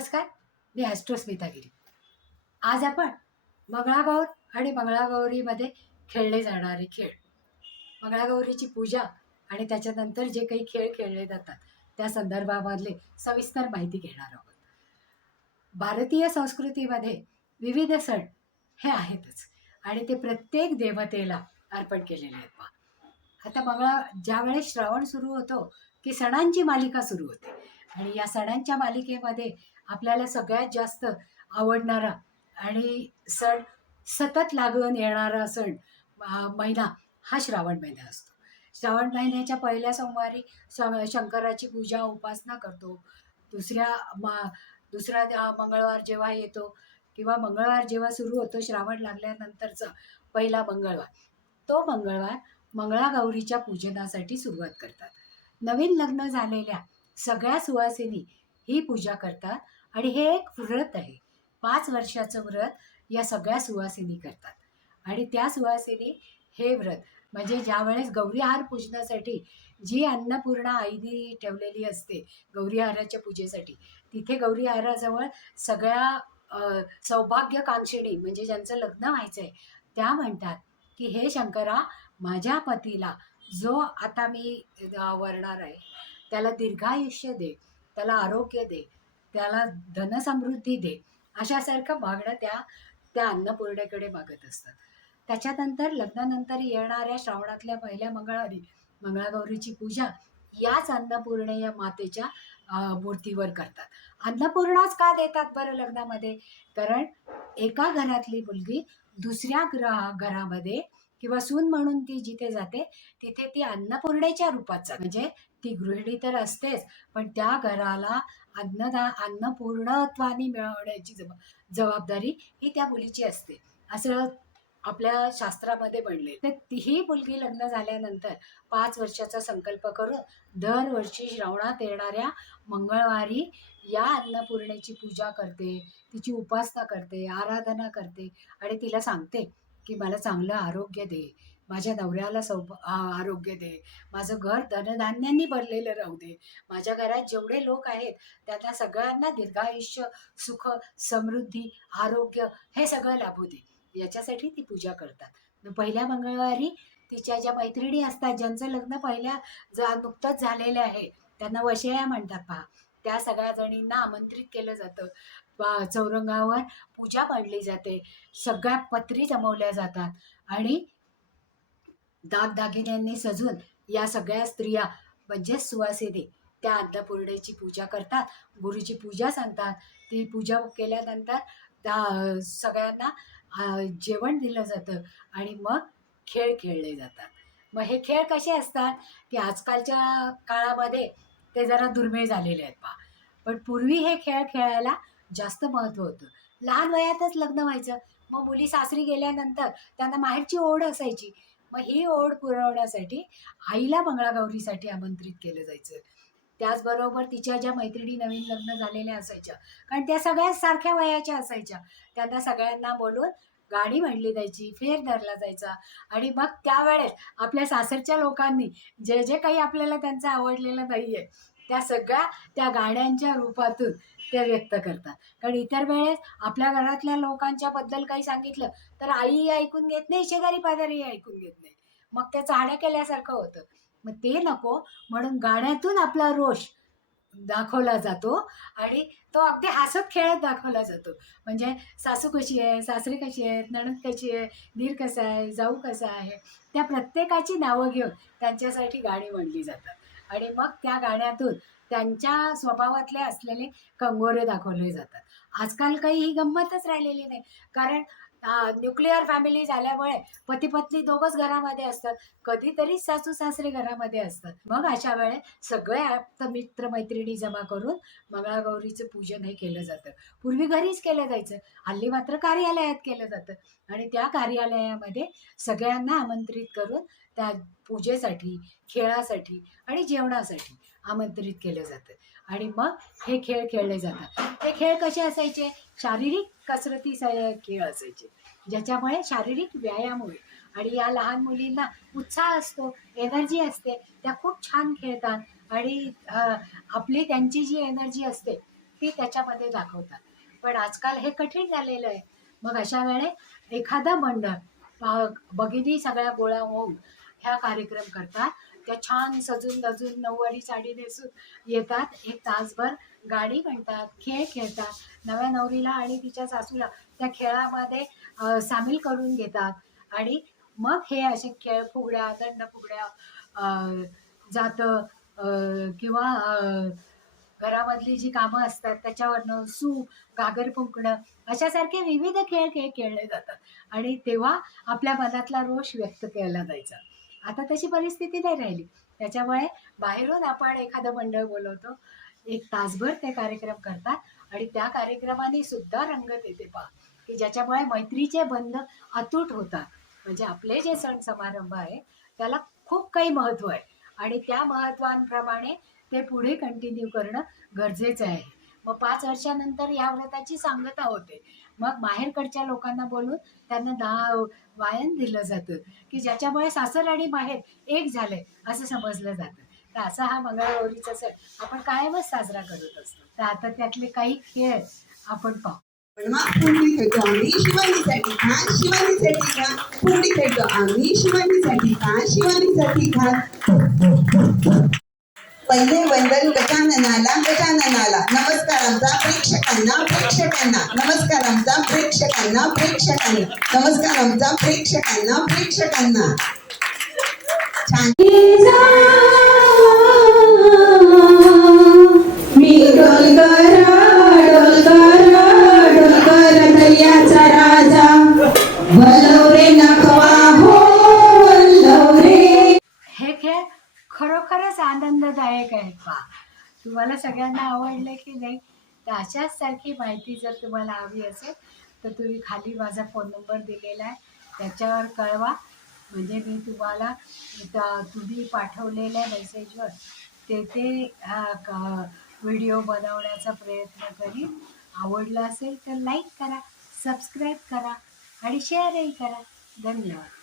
नमस्कार मी ॲस्ट्रोस्मिता आज आपण मंगळागौर आणि मंगळागौरीमध्ये खेळले जाणारे खेळ. मंगळागौरीची पूजा आणि त्याच्यानंतर जे काही खेळ खेळले जातात त्या संदर्भामधले सविस्तर माहिती घेणार आहोत. भारतीय संस्कृतीमध्ये विविध सण हे आहेतच आणि ते प्रत्येक देवतेला अर्पण केलेले आहेत. पहा. आता मंगळा ज्यावेळेस श्रावण सुरू होतो की सणांची मालिका सुरू होते. आणि या सणांच्या मालिकेमध्ये आपल्याला सगळ्यात जास्त आवडणारा आणि सण सतत लागून येणारा सण हा महिना हा श्रावण महिना असतो. श्रावण महिन्याच्या पहिल्या सोमवारी श शंकराची पूजा उपासना करतो. दुसऱ्या मा दुसरा मंगळवार जेव्हा येतो किंवा मंगळवार जेव्हा सुरू होतो श्रावण लागल्यानंतरचा पहिला मंगळवार तो मंगळवार मंगळागौरीच्या पूजनासाठी सुरुवात करतात. नवीन लग्न झालेल्या सगळ्या सुवासिनी ही पूजा करतात आणि हे एक व्रत आहे. पाच वर्षाचं व्रत या सगळ्या सुवासिनी करतात. आणि त्या सुवासिनी हे व्रत म्हणजे ज्यावेळेस गौरीहार पूजनासाठी जी अन्नपूर्णा आईने ठेवलेली असते गौरीहाराच्या पूजेसाठी तिथे गौरीहाराजवळ सगळ्या सौभाग्यकांक्षिणी म्हणजे ज्यांचं लग्न व्हायचं आहे त्या म्हणतात की हे शंकरा माझ्या पतीला जो आता मी वरणार आहे त्याला दीर्घायुष्य दे त्याला आरोग्य दे त्याला धनसमृद्धी दे अशासारखं मागणं त्या त्या अन्नपूर्णेकडे मागत असतात. त्याच्यानंतर लग्नानंतर येणाऱ्या श्रावणातल्या पहिल्या मंगळवारी मंगळागौरीची पूजा याच अन्नपूर्णे या मातेच्या मूर्तीवर करतात. अन्नपूर्णाच का देतात बरं लग्नामध्ये? कारण एका घरातली मुलगी दुसऱ्या ग्रह घरामध्ये किंवा सून म्हणून ती जिथे जाते तिथे ती अन्नपूर्णेच्या रूपात जाते. म्हणजे ती गृहिणी तर असतेच पण त्या घराला अन्नदा अन्नपूर्णत्वाने मिळवण्याची जब जबाबदारी ही त्या मुलीची असते. असं आपल्या शास्त्रामध्ये बनले तर ती- ही मुलगी लग्न झाल्यानंतर पाच वर्षाचा संकल्प करून दरवर्षी श्रावणात येणाऱ्या मंगळवारी या अन्नपूर्णेची पूजा करते तिची उपासना करते आराधना करते आणि तिला सांगते की मला चांगलं आरोग्य दे. माझ्या नवऱ्याला सौ आरोग्य दे. माझं घर धनधान्यांनी भरलेलं राहू दे. माझ्या घरात जेवढे लोक आहेत त्यातल्या सगळ्यांना दीर्घायुष्य सुख समृद्धी आरोग्य हे सगळं लाभू दे. याच्यासाठी ती पूजा करतात. पहिल्या मंगळवारी तिच्या ज्या मैत्रिणी असतात ज्यांचं लग्न पहिल्या जा नुकतंच झालेलं आहे त्यांना वशया म्हणतात पहा. त्या सगळ्या जणींना आमंत्रित केलं जातं. चौरंगावर पूजा मांडली जाते. सगळ्या पत्री जमवल्या जातात. आणि दागदागिन्यांनी सजून या सगळ्या स्त्रिया म्हणजे सुवासिनी त्या अन्नपूर्णेची पूजा करतात. गुरुची पूजा सांगतात. ती पूजा केल्यानंतर त्या सगळ्यांना जेवण दिलं जातं आणि मग खेळ खेळले जातात. मग हे खेळ कसे असतात? की आजकालच्या काळामध्ये ते जरा दुर्मिळ झालेले आहेत पा पण पूर्वी हे खेळ खेळायला जास्त महत्त्व होतं. लहान वयातच लग्न व्हायचं. मग मुली सासरी गेल्यानंतर त्यांना माहेरची ओढ असायची. मग ही ओढ पुरवण्यासाठी आईला मंगळागौरीसाठी आमंत्रित केलं जायचं. त्याचबरोबर तिच्या ज्या मैत्रिणी नवीन लग्न झालेल्या असायच्या कारण त्या सगळ्या सारख्या वयाच्या असायच्या. त्यांना सगळ्यांना बोलून गाणी म्हणली जायची फेर धरला जायचा आणि मग त्यावेळेस आपल्या सासरच्या लोकांनी जे जे काही आपल्याला त्यांचं आवडलेलं नाही आहे त्या सगळ्या त्या गाण्यांच्या रूपातून ते व्यक्त करतात. कारण इतर वेळेस आपल्या घरातल्या लोकांच्या बद्दल काही सांगितलं तर आई ऐकून घेत नाही शेजारी पाजारी ऐकून घेत नाही. मग ते चाहण्या केल्यासारखं होतं. मग ते नको म्हणून गाण्यातून आपला रोष दाखवला जातो आणि तो अगदी हसत खेळत दाखवला जातो. म्हणजे सासू कशी आहे सासरी कशी आहेत नणद कशी आहे धीर कसा आहे जाऊ कसा आहे त्या प्रत्येकाची नावं घेऊन त्यांच्यासाठी गाणी म्हणली जातात. आणि मग त्या गाण्यातून त्यांच्या स्वभावातले असलेले कंगोरे दाखवले जातात. आजकाल काही ही गंमतच राहिलेली नाही. कारण न्यूक्लिअर फॅमिली झाल्यामुळे पती पत्नी दोघंच घरामध्ये असतात. कधीतरी सासू सासरे घरामध्ये असतात. मग अशा वेळे सगळे आप्त मित्र मैत्रिणी जमा करून मंगळागौरीचं पूजन हे केलं जातं. पूर्वी घरीच केलं जायचं. हल्ली मात्र कार्यालयात केलं जातं. आणि त्या कार्यालयामध्ये सगळ्यांना आमंत्रित करून त्या पूजेसाठी खेळासाठी आणि जेवणासाठी आमंत्रित केलं जातं. आणि मग हे खेळ खेळले जातात. ते खेळ कसे असायचे? शारीरिक कसरतीचा खेळ असायचे. ज्याच्यामुळे शारीरिक व्यायाम होईल आणि या लहान मुलींना उत्साह असतो एनर्जी असते त्या खूप छान खेळतात आणि आपली त्यांची जी एनर्जी असते ती त्याच्यामध्ये दाखवतात. पण आजकाल हे कठीण झालेलं आहे. मग अशा वेळे एखादं मंडळ भगिनी सगळ्या गोळा होऊन ह्या कार्यक्रम करतात इतक्या छान सजून दजून नऊवारी साडी नेसून येतात. एक तासभर गाणी म्हणतात खेळ खेळतात. नव्या नवरीला आणि तिच्या सासूला त्या खेळामध्ये सामील करून घेतात. आणि मग हे असे खेळ फुगड्या दंड फुगड्या जात जातं किंवा घरामधली जी कामं असतात त्याच्यावरनं सूप गागर फुंकणं अशासारखे विविध खेळ खेळ खेळले जातात. आणि तेव्हा आपल्या मनातला रोष व्यक्त केला जायचा. आता तशी परिस्थिती नाही राहिली. त्याच्यामुळे बाहेरून आपण एखादं मंडळ बोलवतो एक तासभर ते कार्यक्रम करतात आणि त्या कार्यक्रमाने सुद्धा रंगत येते पहा. की ज्याच्यामुळे मैत्रीचे बंध अतूट होतात. म्हणजे आपले जे सण समारंभ आहे त्याला खूप काही महत्त्व आहे. आणि त्या महत्त्वांप्रमाणे ते पुढे कंटिन्यू करणं गरजेचं आहे. मग पाच वर्षानंतर या व्रताची सांगता होते. मग बाहेरकडच्या लोकांना बोलून त्यांना दहा वायन दिलं जातं. की ज्याच्यामुळे सासर आणि बाहेर एक झाले असं समजलं जातं. तर असा हा मंगळागौरीचा सण आपण कायमच साजरा करत असतो. तर आता त्यातले काही खेळ आपण पाहू. पण खेळतो आम्ही शिवानीसाठी खान शिवानीसाठी खान पुंडी खेळतो आम्ही शिवानीसाठी खान शिवानीसाठी खान पहिले वंदन गजाननाला गजाननाला. नमस्कार आमचा प्रेक्षकांना प्रेक्षकांना. नमस्कार आमचा प्रेक्षकांना प्रेक्षकांना. नमस्कार आमचा प्रेक्षकांना प्रेक्षकांना. छान. मी तुम्हाला सगळ्यांना आवडलं की नाही तर अशाच सारखी माहिती जर तुम्हाला हवी असेल तर तुम्ही खाली माझा फोन नंबर दिलेला आहे. त्याच्यावर कळवा. म्हणजे मी तुम्हाला तुम्ही पाठवलेल्या मेसेजवर ते ते व्हिडिओ बनवण्याचा प्रयत्न करीन. आवडलं असेल तर लाईक करा सबस्क्राईब करा आणि शेअरही करा. धन्यवाद.